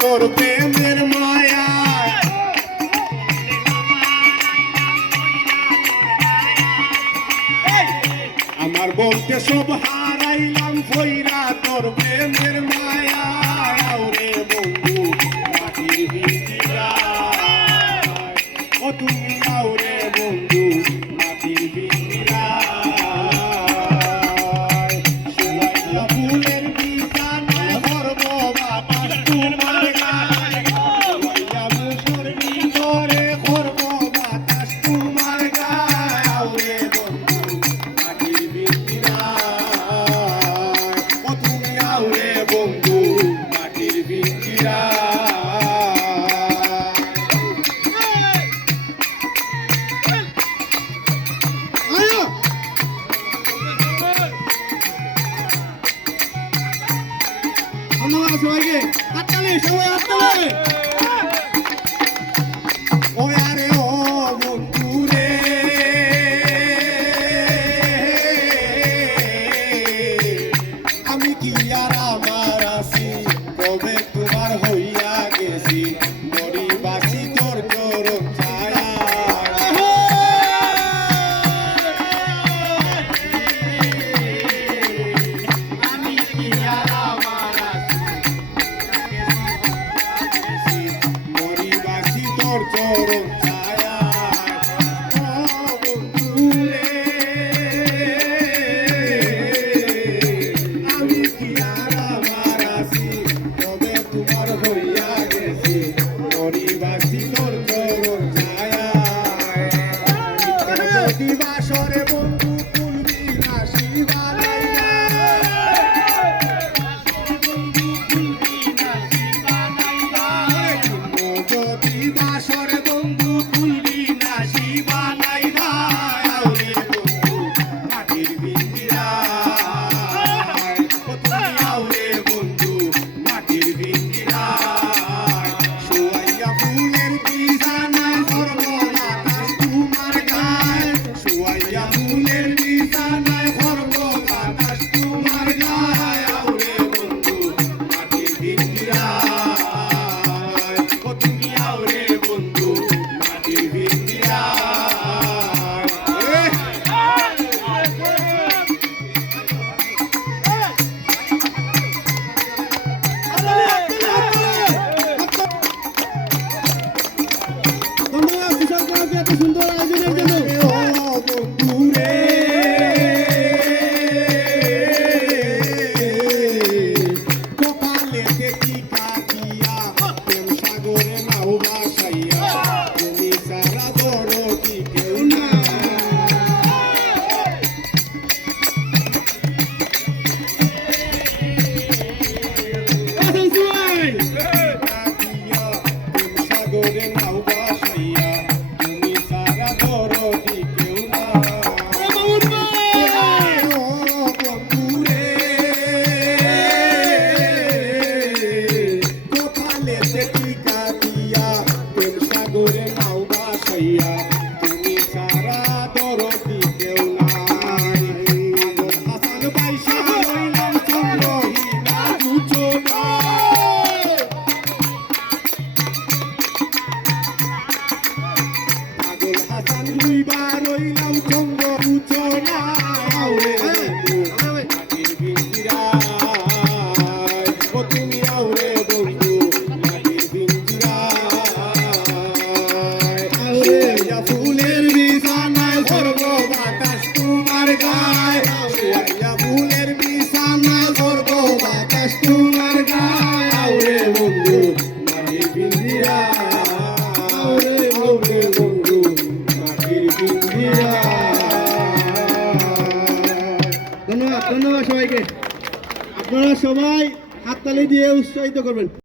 তোর প্রেমের মায়া আমার বলতে সব হারাইলাম ফইরা তোর প্রেমের মায়া রে বন্ধু মাটির ভিতরা ও তুমি রে বন্ধু মাটির ভিতরা ফুলের বিছানায় করব বাতাস তোমার গায়ে মুসুর ভিতরে করব বাতাস তোমার গায়ে রে বন্ধু মাটির ভিতরা ও তুমি রে বন্ধু মাটির ভিতরা ধন্যবাদ সবাইকে হাততালি সবাই হাততালি ও আরে ও বন্ধু রে আমি কি আর আমার আছি কবে তোমার হইয়া গেছি মরিবাসী তোর চরণ ছায়া আমি কি আর আমার মরিবাসী তোর চরণ ছায়া ও বন্ধু রে আমি কি আর আমার আছি তবে তোমার হইয়া গেছি মরিবাসী তোর চরণ ছায়া যদি বাসরে বন্ধু তুলবি না শিবালাইয়া যদি বাসরে বন্ধু তুলবি না শিবালাইয়া রে বন্ধু মাটির ভিতরা ও তুমি রে বন্ধু মাটির ভিতরা শুয়াইয়া ফুলের বিছানায় করব বাতাস তোমার গায়ে শুয়াইয়া ফুলের বিছানায় করব বাতাস তোমার গায়ে রে বন্ধু মাটির ভিতরা ও তুমি রে বন্ধু মাটির ভিতরা ধন্যবাদ বিশাল করাকে এত সুন্দর আয়োজনের জন্য ও বন্ধু রে কপালে দেখি কাটিয়া প্রেম সাগরে নাও ভাসাইয়া তুমি সারা দরদি কেউ না কাটিয়া প্রেম সাগরে নাও ভাসাইয়া তুমি সারা দরদি কেউ না ও বন্ধু রে কোথালে দেখি কাটিয়া প্রেম সাগরে নাও ভাসাইয়া তুমি সারা দরদি কেউ নাই হাসান বাইশা রইলাম চন্দ্রহীনা দুচনা পাগল হাসান দুইবা রইলাম চন্দ্র দুচনা রে বন্ধু মাটির ভিতরা ও তুমি রে বন্ধু মাটির ভিতরা ফুলের বিছানায় করব বাতাস তোমার গায়ে শুয়াইয়া ফুলের বিছানায় করব বাতাস তোমার গায়ে রে বন্ধু মাটির ভিতরা রে বন্ধু মাটির ভিতরা ধন্যবাদ ধন্যবাদ সবাইকে আপনারা সবাই হাততালি দিয়ে উৎসাহিত করবেন।